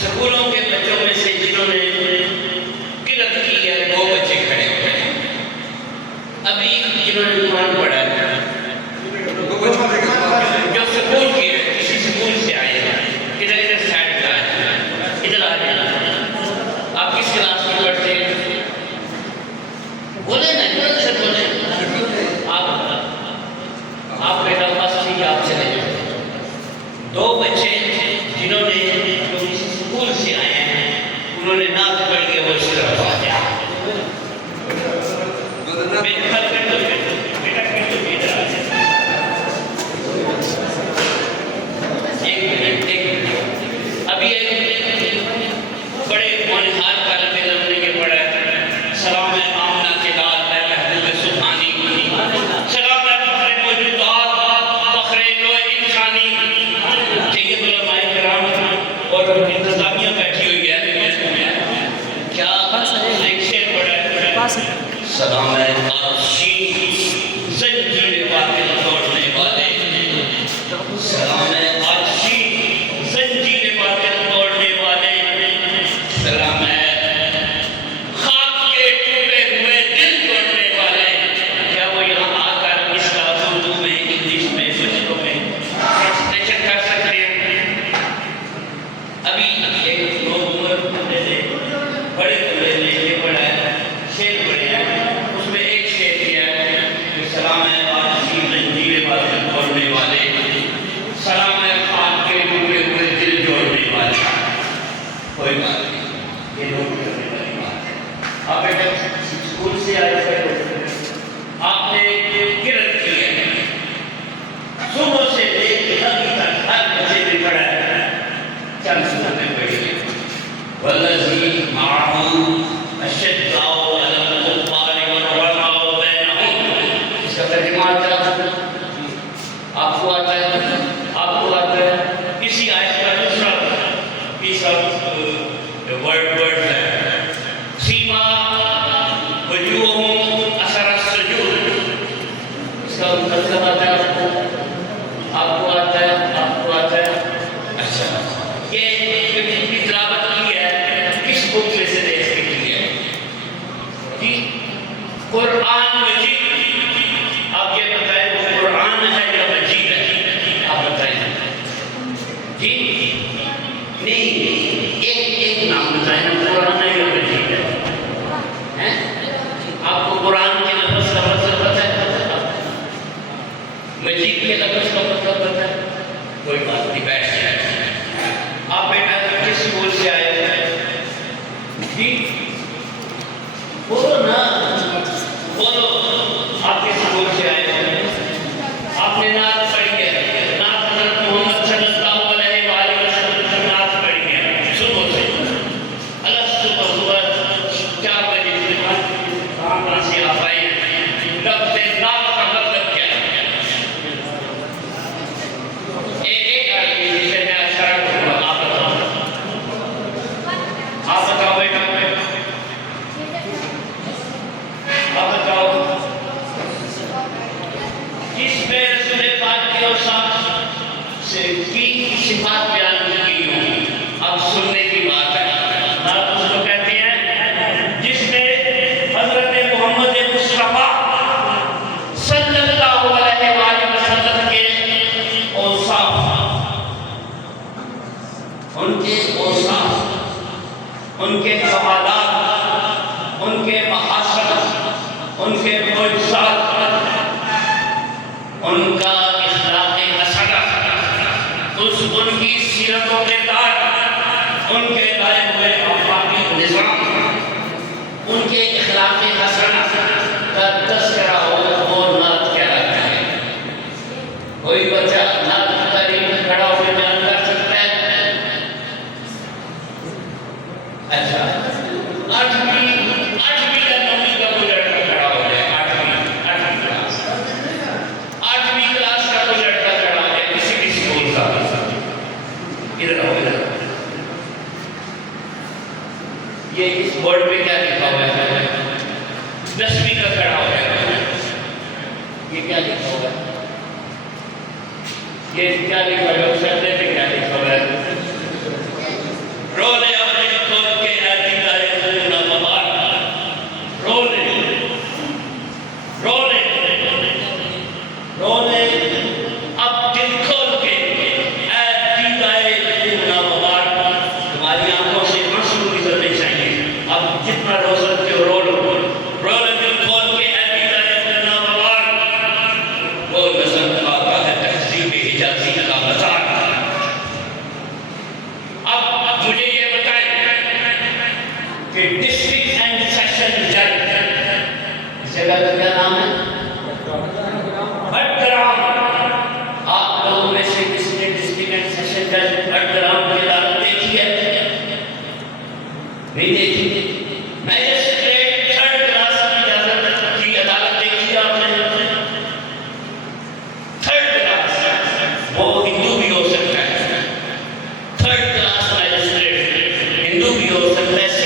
स्कूलों के बच्चों में से जिन्होंने किरत की है 2 बच्चे खड़े हुए हैं। अभी जिन्होंने कुरान पढ़ा है जो स्कूल के किसी स्कूल से आए हैं, इधर इधर साइड का है, इधर आ जाए। आप किस क्लास में पढ़ते हैं? बोले ना, तुरंत से बोले। आप बेटा बस ठीक है, आप चले जाओ। 2 बच्चे जिन्होंने स्कूल से आए हैं, उन्होंने नाक पढ़ के वो इस तरफ आ जाए। एक मिनट। अभी एक बड़े होनहार तालिब इल्म ने ये पढ़ा है, सलाम है आमना के लाल है महबूब सुभानी, सलाम है फखरे मौजूदात फखरे नो इंसानी। चाहिए उलमाए किराम और इंतजामिया बैठी हुई है, क्या एक शेर पढ़ा है, सलाम है आशी जंजीर बातिल तोड़ने वाले, सलाम है आशी जंजीर बातिल तोड़ने वाले, सलाम है खाक के टूटे हुए दिल तोड़ने वाले। क्या वो यहाँ आकर इसका उर्दू में, इंग्लिश में, बच्चों में ट्रांसलेशन कर सकते हैं? अभी एक लोग बड़े बड़े ने ये पढ़ा है, शेर पढ़े हैं, उसमें एक शेर दिया है कि सलाम है आशी जंजीर बातिल तोड़ने वाले, सलाम है खाक के टूटे हुए दिल जोड़ने वाले। कोई बात नहीं, ये नोट करने वाली बात है। आप बेटा स्कूल से आए थे, आपने किरत की है, सुबह से लेकर अभी तक हर बच्चे ने पढ़ा है, चंद सूरतें पढ़ी है। वल्लज़ी माअहू अशद्दाउ अलल कुफ़ारि वरुहमाउ बैनहुम। इसका तर्जुमा क्या है? आपको आता है? आपको आता है? इसी आयत का दूसरा वर्ड है सीमा वजूहुम असर सुजूद। इसका मतलब आता है आपको? आपको आता है? आपको आता है? अच्छा, ये जितनी तिलावत की है किस बुक में से देख के की है जी? कुरान मजीद। आप ये बताएं वो कुरान है या मजीद है? आप बताएं जी। नहीं, एक नाम बताएं ना, कुरान है या मजीद है? हैं? आपको कुरान के लफ्ज़ का मतलब पता है? मजीद के लफ्ज़ का मतलब पता है? कोई बात नहीं, बैठ जाए। आप बेटा किस स्कूल से आए हैं जी? बोलो ना, बोलो आप किस स्कूल से आए हैं? आपने नात पढ़ी है, नात हज़रत मोहम्मद सल्लल्लाहु अलैहि वसल्लम की नात पढ़ी है सुबह से। सुबह 4 बजे कहाँ से आप आए? लफ्ज़ नात का मतलब क्या है? एक आदमी जिसे मैं इशारा करूँगा, आप बताओ बेटा, आप बताओ किसमें रसूल पाक के औसाफ से की सिफात बयान की हुई? अब सुनने की बात है। आप उसको कहते हैं जिसमें हज़रत मोहम्मद मुस्तफ़ा सल्लल्लाहु अलैहि वसल्लम के औसाफ, उनके औसाफ, उनके कमालात, उनके महासना, उनके मुअज्जिज़ात, उनका इख़लाक़े हसना, उनकी सीरतों के तार, उनके लाए हुए अफ़ाक़ी निज़ाम, उनके इख़लाक़े हसना का तज़किरा हो वो नात कहलाता है। कोई बच्चा नात की तारीफ में खड़ा होकर बयान कर सकता है? अच्छा, 8वीं या 9वीं का कोई लड़का खड़ा हो जाए, 8वीं क्लास का कोई लड़का खड़ा हो जाए किसी भी स्कूल का, इधर आओ, इधर। ये इस बोर्ड पे क्या लिखा हुआ है? 10वीं का खड़ा हो जाए, ये क्या लिखा हुआ है? ये क्या लिखा है? शब्द पे क्या लिखा हुआ है? रोले अब दिल खोल के दीदारे खुदा मुबारक रोले रोले रोले अब दिल खोल के दीदारे खुदा मुबारक तुम्हारी आंखों से आंसू निकलने चाहिए अब जितना रो सकते हो रो लो रोले दिल खोल के दीदारे खुदा मुबारक वो नजर आता है तहजीब हिजाजी का बाजार मुझे ये बताएं कि डिस्ट्रिक्ट एंड सेशन जज इस जगह का क्या नाम है भटग्राम आप लोगों में से किसने डिस्ट्रिक्ट एंड सेशन जज भटग्राम की अदालत देखी है नहीं देखी मैजिस्ट्रेट थर्ड क्लास की अदालत देखी है आपने थर्ड क्लास वो हिंदू भी हो सकता है थर्ड क्लास मैजिस्ट्रेट हिंदू भी हो सकता है